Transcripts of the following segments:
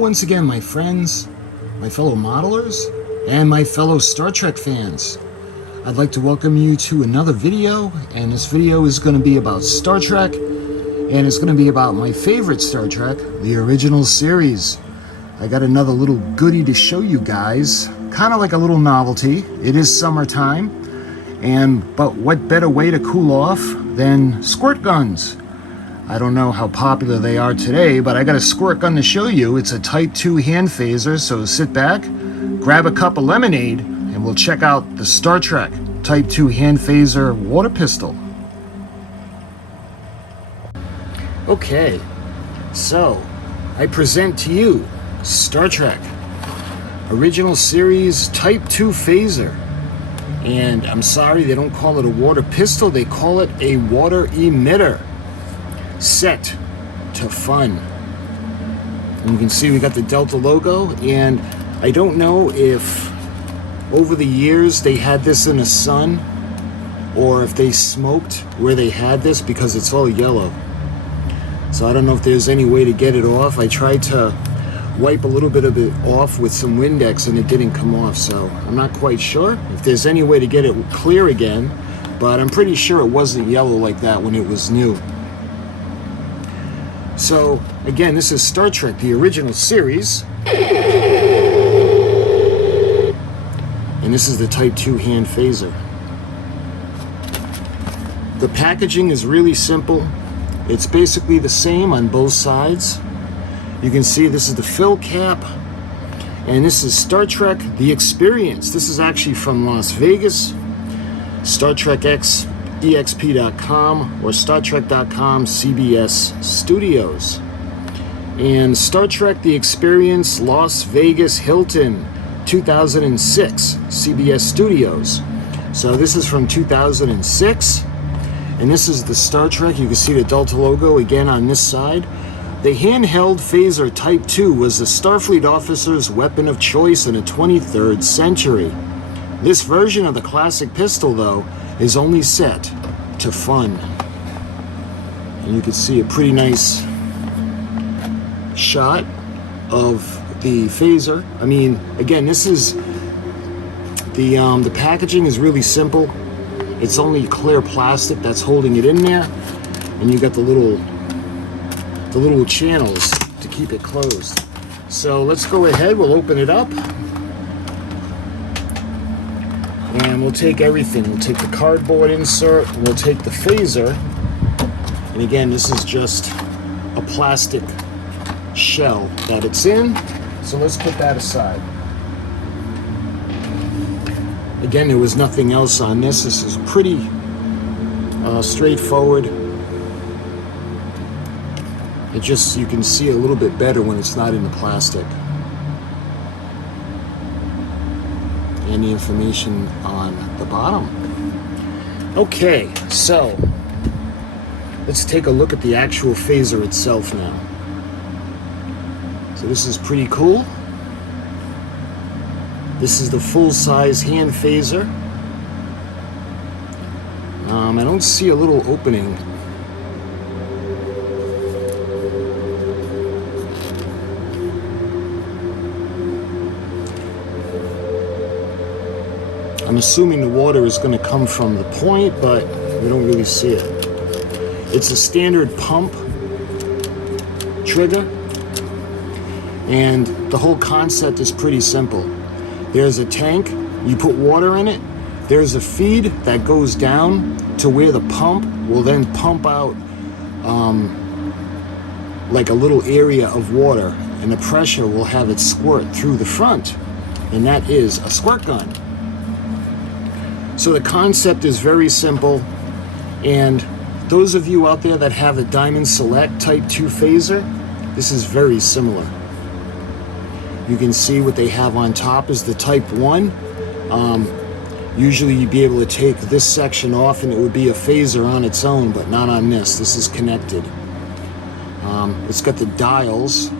once again, my friends, my fellow modelers, and my fellow Star Trek fans. I'd like to welcome you to another video, and this video is going to be about Star Trek, and it's going to be about my favorite Star Trek, the original series. I got another little goodie to show you guys, kind of like a little novelty. It is summertime, but what better way to cool off than squirt guns? I don't know how popular they are today, but I got a squirt gun to show you. It's a Type 2 hand phaser, so sit back, grab a cup of lemonade, and we'll check out the Star Trek Type 2 hand phaser water pistol. Okay, so I present to you Star Trek original series Type 2 phaser. And I'm sorry, they don't call it a water pistol, they call it a water emitter. Set to fun. And you can see we got the Delta logo, and I don't know if over the years they had this in the sun or if they smoked where they had this, because it's all yellow. So I don't know if there's any way to get it off. I tried to wipe a little bit of it off with some Windex and it didn't come off, so I'm not quite sure if there's any way to get it clear again, but I'm pretty sure it wasn't yellow like that when it was new. So, again, this is Star Trek, the original series. And this is the Type 2 hand phaser. The packaging is really simple. It's basically the same on both sides. You can see this is the fill cap. And this is Star Trek, The Experience. This is actually from Las Vegas. Star Trek EXP.com or StarTrek.com CBS Studios. And Star Trek The Experience Las Vegas Hilton 2006 CBS Studios. So this is from 2006, and this is the Star Trek. You can see the Delta logo again on this side. The handheld phaser Type 2 was the Starfleet officer's weapon of choice in the 23rd century. This version of the classic pistol, though, is only set to fun. And you can see a pretty nice shot of the phaser. I mean, again, this is the packaging is really simple. It's only clear plastic that's holding it in there, and you got the little channels to keep it closed. So let's go ahead, we'll open it up. And we'll take everything. We'll take the cardboard insert, we'll take the phaser, and again, this is just a plastic shell that it's in, so let's put that aside. Again, there was nothing else on this. This is pretty straightforward. It just, you can see a little bit better when it's not in the plastic. And the information on the bottom. Okay, so let's take a look at the actual phaser itself now. So this is pretty cool. This is the full-size hand phaser. I don't see a little opening. I'm assuming the water is going to come from the point, but we don't really see it. It's a standard pump trigger, and the whole concept is pretty simple. There's a tank, you put water in it, there's a feed that goes down to where the pump will then pump out like a little area of water, and the pressure will have it squirt through the front, and that is a squirt gun. So the concept is very simple, and those of you out there that have the Diamond Select Type 2 phaser, this is very similar. You can see what they have on top is the Type 1. Usually you'd be able to take this section off and it would be a phaser on its own, but not on this. This is connected. It's got the dials.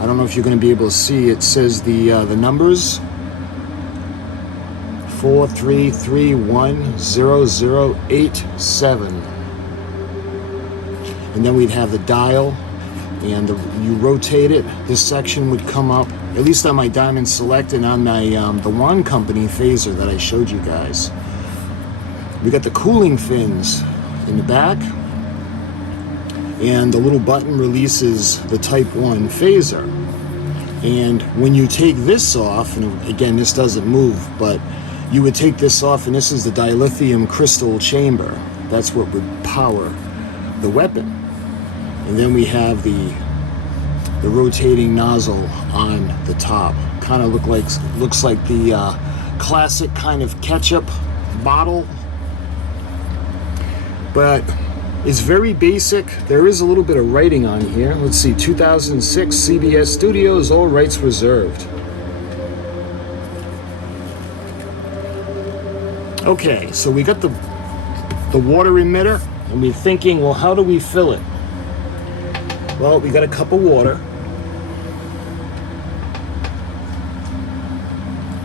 I don't know if you're going to be able to see. It says the numbers. 43310087, and then we'd have the dial, and you rotate it, this section would come up, at least on my Diamond Select and on my the Wand Company phaser that I showed you guys. We got the cooling fins in the back, and the little button releases the Type 1 phaser. And when you take this off, and again, this doesn't move, but you would take this off, and this is the dilithium crystal chamber. That's what would power the weapon. And then we have the rotating nozzle on the top. Kind of looks like the classic kind of ketchup bottle, but it's very basic. There is a little bit of writing on here. Let's see, 2006 CBS Studios, all rights reserved. Okay, so we got the water emitter, and we're thinking, well, how do we fill it? Well, we got a cup of water,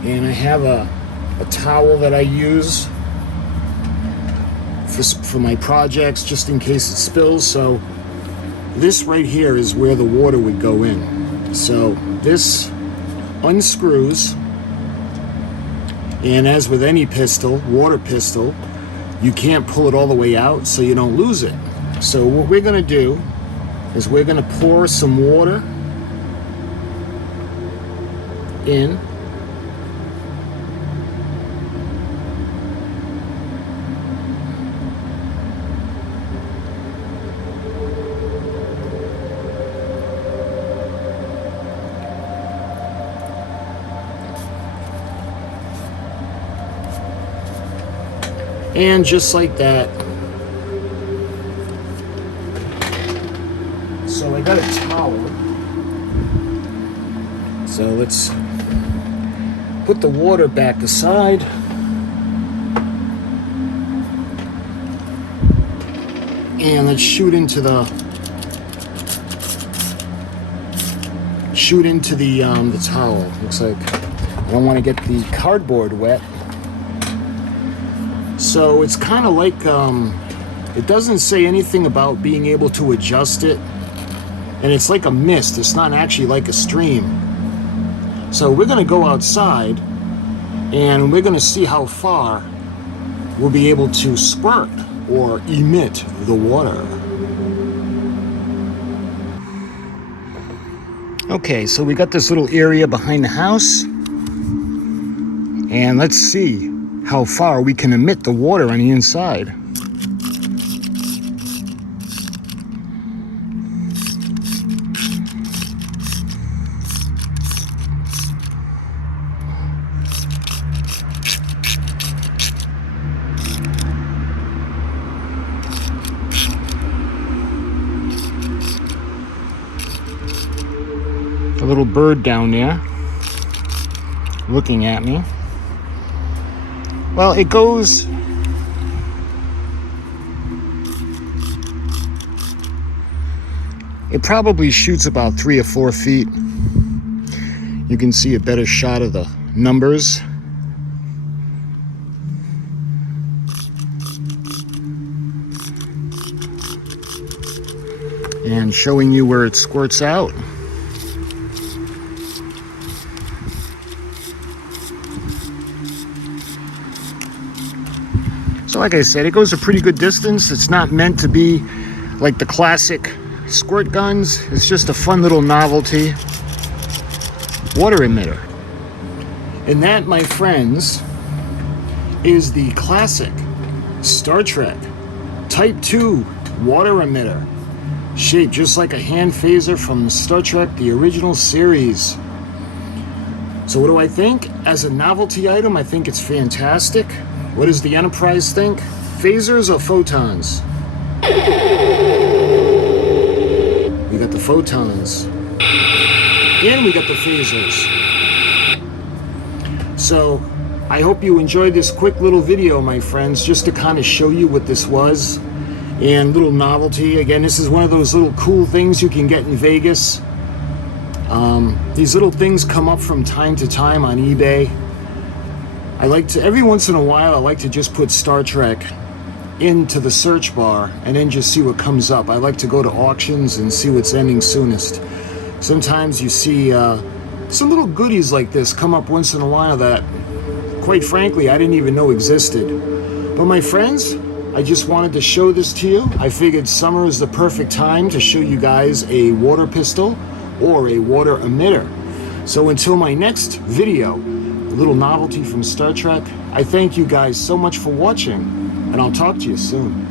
and I have a towel that I use for my projects, just in case it spills. So this right here is where the water would go in. So this unscrews, and as with any pistol, water pistol, you can't pull it all the way out so you don't lose it. So what we're going to do is we're going to pour some water in. And just like that. So I got a towel. So let's put the water back aside. And let's shoot into the towel. Looks like I don't want to get the cardboard wet. So it's kind of like, it doesn't say anything about being able to adjust it. And it's like a mist. It's not actually like a stream. So we're going to go outside, and we're going to see how far we'll be able to squirt or emit the water. Okay, so we got this little area behind the house. And let's see how far we can emit the water on the inside. A little bird down there looking at me. Well, it goes, it probably shoots about 3 or 4 feet. You can see a better shot of the numbers. And showing you where it squirts out. So like I said, it goes a pretty good distance. It's not meant to be like the classic squirt guns. It's just a fun little novelty water emitter. And that, my friends, is the classic Star Trek Type 2 water emitter, shaped just like a hand phaser from Star Trek, the original series. So what do I think? As a novelty item, I think it's fantastic. What does the Enterprise think? Phasers or photons? We got the photons. And we got the phasers. So, I hope you enjoyed this quick little video, my friends, just to kind of show you what this was. And little novelty. Again, this is one of those little cool things you can get in Vegas. These little things come up from time to time on eBay. I like to, every once in a while, I like to just put Star Trek into the search bar and then just see what comes up. I like to go to auctions and see what's ending soonest. Sometimes you see some little goodies like this come up once in a while that, quite frankly, I didn't even know existed. But my friends, I just wanted to show this to you. I figured summer is the perfect time to show you guys a water pistol or a water emitter. So until my next video, a little novelty from Star Trek, I thank you guys so much for watching, and I'll talk to you soon.